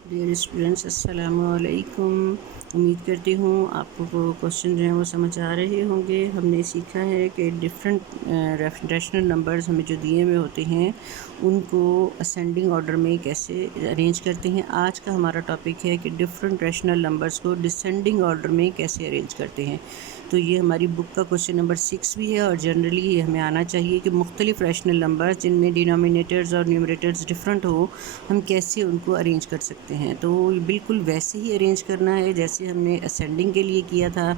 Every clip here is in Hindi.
डियर स्टूडेंट्स अस्सलामु अलैकुम। उम्मीद करती हूँ आपको क्वेश्चन जो हैं वो समझ आ रहे होंगे। हमने सीखा है कि डिफरेंट रैशनल नंबर्स हमें जो दिए हुए होते हैं उनको असेंडिंग ऑर्डर में कैसे अरेंज करते हैं। आज का हमारा टॉपिक है कि डिफरेंट रैशनल नंबर्स को डिसेंडिंग ऑर्डर में कैसे अरेंज करते हैं। तो ये हमारी बुक का क्वेश्चन नंबर 6 भी है और जनरली ये हमें आना चाहिए कि मुख्तलिफ रैशनल नंबर्स जिनमें डिनोमिनेटर्स और न्यूमरेटर्स डिफरेंट हो, हम कैसे उनको अरेंज कर सकते हैं। तो बिल्कुल वैसे ही अरेंज करना है जैसे हमने असेंडिंग के लिए किया था,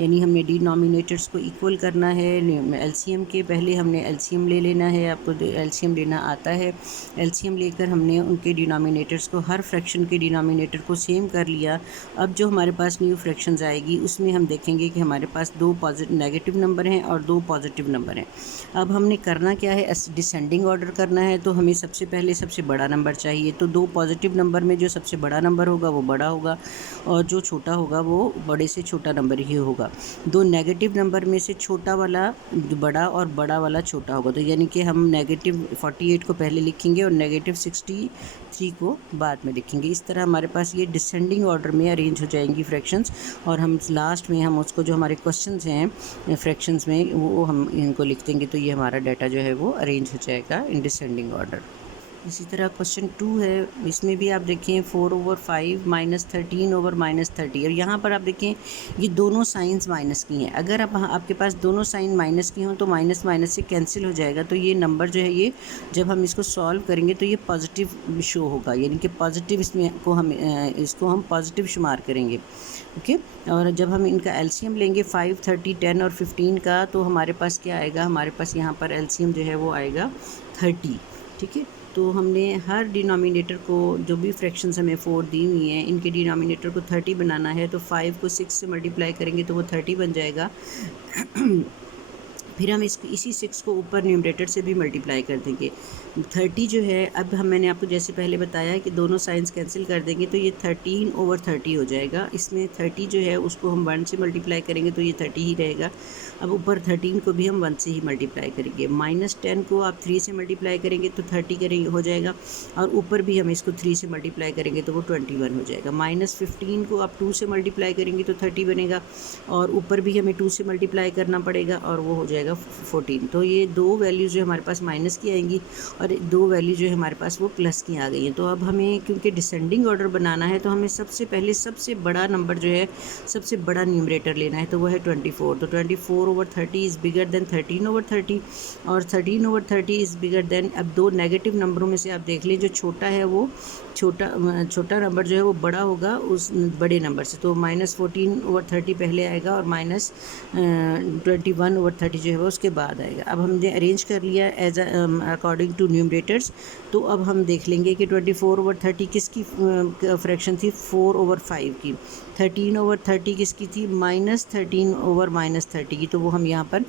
यानी हमने डिनोमिनेटर्स को इक्वल करना है। एलसीएम के पहले हमने एलसीएम ले लेना है, आपको एलसीएम लेना आता है। एलसीएम लेकर हमने उनके डिनोमिनेटर्स को, हर फ्रैक्शन के डिनोमिनेटर को सेम कर लिया। अब जो हमारे पास न्यू फ्रैक्शंस आएगी उसमें हम देखेंगे कि हमारे पास दो नेगेटिव नंबर हैं और दो पॉजिटिव नंबर हैं। अब हमने करना क्या है, डिसेंडिंग ऑर्डर करना है। तो हमें सबसे पहले सबसे बड़ा नंबर चाहिए। तो दो पॉजिटिव नंबर में जो सबसे बड़ा नंबर होगा वो बड़ा होगा और जो छोटा होगा वो बड़े से छोटा नंबर ही होगा। दो नेगेटिव नंबर में से छोटा वाला बड़ा और बड़ा वाला छोटा होगा। तो यानी कि हम नेगेटिव 48 को पहले लिखेंगे और नेगेटिव 63 को बाद में लिखेंगे। इस तरह हमारे पास ये डिसेंडिंग ऑर्डर में अरेंज हो जाएंगी फ्रैक्शंस और हम लास्ट में हम उसको, जो हमारे क्वेश्चंस हैं फ्रैक्शंस में, वो हम इनको लिख देंगे। तो ये हमारा डाटा जो है वो अरेंज हो जाएगा इन डिसेंडिंग ऑर्डर। इसी तरह क्वेश्चन 2 है, इसमें भी आप देखें 4/5 -13/-30। और यहाँ पर आप देखें ये दोनों साइंस माइनस की हैं। अगर आप आपके पास दोनों साइन माइनस की हों तो माइनस माइनस से कैंसिल हो जाएगा। तो ये नंबर जो है, ये जब हम इसको सॉल्व करेंगे तो ये पॉजिटिव शो होगा, यानी कि पॉजिटिव इसको हम पॉजिटिव शुमार करेंगे। ओके। और जब हम इनका एलसीएम लेंगे 5, 30, 10 और 15 का, तो हमारे पास क्या आएगा, हमारे पास यहाँ पर एलसीएम जो है वो आएगा 30। ठीक है। तो हमने हर डिनोमिनेटर को, जो भी फ्रैक्शंस हमें 4 दी हुई हैं, इनके डिनोमिनेटर को 30 बनाना है। तो 5 को 6 से मल्टीप्लाई करेंगे तो वो 30 बन जाएगा। फिर हम इसी 6 को ऊपर न्यूमरेटर से भी मल्टीप्लाई कर देंगे। 30 जो है, अब मैंने आपको जैसे पहले बताया कि दोनों साइंस कैंसिल कर देंगे तो ये 13/30 हो जाएगा। इसमें 30 जो है उसको हम 1 से मल्टीप्लाई करेंगे तो ये 30 ही रहेगा। अब ऊपर 13 को भी हम 1 से ही मल्टीप्लाई करेंगे। -10 को आप 3 से मल्टीप्लाई करेंगे तो 30 करेंगे हो जाएगा। और ऊपर भी हम इसको 3 से मल्टीप्लाई करेंगे तो वो 21 हो जाएगा। -15 को आप 2 से मल्टीप्लाई करेंगे तो 30 बनेगा और ऊपर भी हमें 2 से मल्टीप्लाई करना पड़ेगा और वो हो जाएगा 14। तो ये दो वैल्यूज़ जो हमारे पास माइनस की आएंगी और दो वैल्यू जो है हमारे पास वो प्लस की आ गई हैं। तो अब हमें, क्योंकि डिसेंडिंग ऑर्डर बनाना है, तो हमें सबसे पहले सबसे बड़ा नंबर जो है, सबसे बड़ा न्यूमरेटर लेना है। तो वो है 24। तो 24/30 इज़ बिगर देन 13/30 और 13/30 इज़ बिगर देन, अब दो नेगेटिव नंबरों में से आप देख लें जो छोटा है वो छोटा नंबर जो है वो बड़ा होगा उस बड़े नंबर से। तो -14/30 पहले आएगा और -21/30 जो है वो उसके बाद आएगा। अब हमने अरेंज कर लिया एज अकॉर्डिंग टू न्यूमरेटर्स। तो अब हम देख लेंगे कि 24/30 किसकी फ्रैक्शन थी, 4/5 की। 13/30 किसकी थी, -13/-30 की। तो वो हम यहाँ पर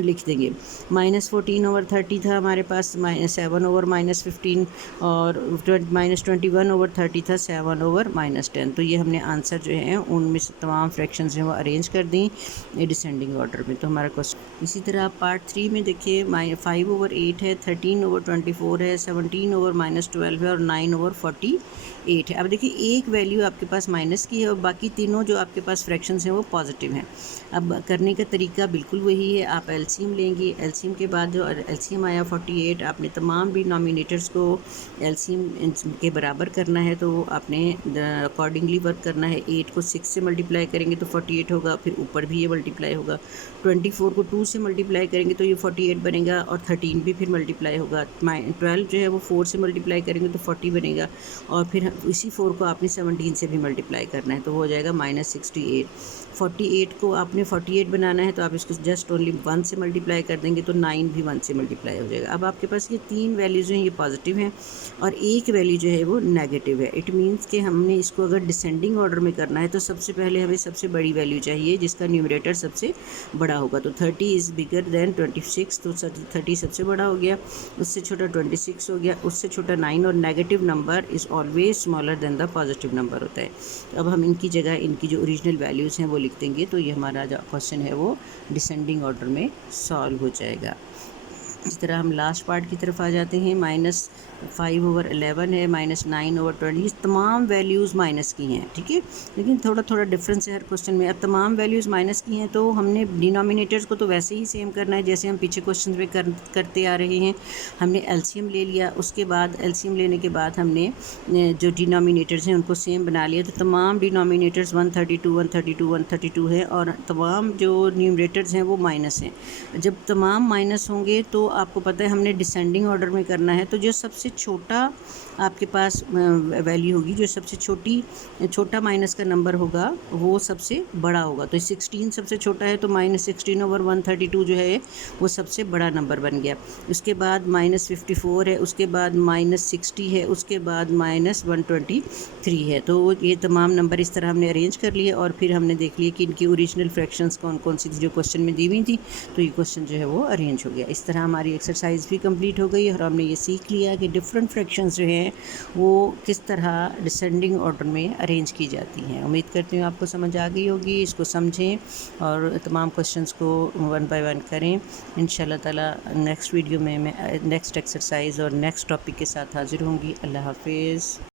लिख देंगे। -14/30 था हमारे पास, -7/-15 और -21/30 था 7/-10। तो ये हमने आंसर जो है उनमें से तमाम फ्रैक्शंस जो है वो अरेंज कर दी डिसेंडिंग ऑर्डर में। तो हमारा क्वेश्चन इसी तरह पार्ट 3 में देखिए 5/8 है, 13/24 है, 17/-12 है और 9/48 है। अब देखिए एक वैल्यू आपके पास माइनस की है और बाकी तीनों जो आपके पास फ्रैक्शंस हैं वो पॉजिटिव हैं। अब करने का तरीका बिल्कुल वही है, आप एलसीएम लेंगे। एलसीएम के बाद जो एलसीएम आया 48, आपने तमाम डिनोमिनेटर्स को एलसीएम के बराबर करना है। तो आपने अकॉर्डिंगली वर्क करना है। 8 को 6 से मल्टीप्लाई करेंगे तो 48 होगा, फिर ऊपर भी ये मल्टीप्लाई होगा। 24 को 2 से मल्टीप्लाई करेंगे तो ये 48 बनेगा और 13 भी फिर मल्टीप्लाई होगा। 12 जो है वो 4 से मल्टीप्लाई करेंगे तो 40 बनेगा और फिर इसी 4 को आपने 17 से भी मल्टीप्लाई करना है तो हो जाएगा -68। 48 को आपने 48 बनाना है तो आप इसको जस्ट ओनली 1 से मल्टीप्लाई कर देंगे तो 9 भी 1 से मल्टीप्लाई हो जाएगा। अब आपके पास ये तीन वैल्यूज़ हैं, ये पॉजिटिव हैं और एक वैल्यू जो है वो नेगेटिव है। इट मीन्स कि हमने इसको अगर डिसेंडिंग ऑर्डर में करना है तो सबसे पहले हमें सबसे बड़ी वैल्यू चाहिए जिसका न्यूमरेटर सबसे बड़ा होगा। तो 30 इज़ बिगर देन 26, तो 30 सबसे बड़ा हो गया, उससे छोटा 26 हो गया, उससे छोटा 9 और negative number is always smaller than the positive number होता है। तो अब हम इनकी जगह इनकी जो ओरिजिनल वैल्यूज़ हैं वो लिख देंगे। तो ये हमारा जो क्वेश्चन है वो डिसेंडिंग ऑर्डर में सॉल्व हो जाएगा। इस तरह हम लास्ट पार्ट की तरफ आ जाते हैं। -5/11 है, -9/20, ये तमाम वैल्यूज़ माइनस की हैं, ठीक है। लेकिन थोड़ा थोड़ा डिफरेंस है हर क्वेश्चन में। अब तमाम वैल्यूज़ माइनस की हैं तो हमने डिनोमिनेटर्स को तो वैसे ही सेम करना है जैसे हम पीछे क्वेश्चन में करते आ रहे हैं। हमने एलसीएम ले लिया, उसके बाद एलसीएम लेने के बाद हमने जो डिनोमिनेटर्स हैं उनको सेम बना लिया। तो तमाम डिनोमिनेटर्स 132 132 132 है और तमाम जो न्यूमरेटर्स हैं वो माइनस हैं। जब तमाम माइनस होंगे तो आपको पता है हमने डिसेंडिंग ऑर्डर में करना है। तो जो सबसे छोटा आपके पास वैल्यू होगी, जो सबसे छोटा माइनस का नंबर होगा वो सबसे बड़ा होगा। तो 16 सबसे छोटा है तो -16/132 जो है वो सबसे बड़ा नंबर बन गया। उसके बाद -54 है, उसके बाद -60 है, उसके बाद -123 है। तो ये तमाम नंबर इस तरह हमने अरेंज कर लिए और फिर हमने देख लिया कि इनकी ओरिजिनल फ्रैक्शंस कौन कौन सी थी जो क्वेश्चन में दी हुई थी। तो ये क्वेश्चन जो है वो अरेंज हो गया। इस तरह हमारी एक्सरसाइज भी कंप्लीट हो गई और हमने ये सीख लिया कि डिफरेंट फ्रैक्शंस जो हैं वो किस तरह डिसेंडिंग ऑर्डर में अरेंज की जाती हैं। उम्मीद करती हूँ आपको समझ आ गई होगी। इसको समझें और तमाम क्वेश्चंस को 1 बाय 1 करें। इंशाल्लाह ताला नेक्स्ट वीडियो में मैं नेक्स्ट एक्सरसाइज और नेक्स्ट टॉपिक के साथ हाजिर होंगी। अल्लाह हाफिज़।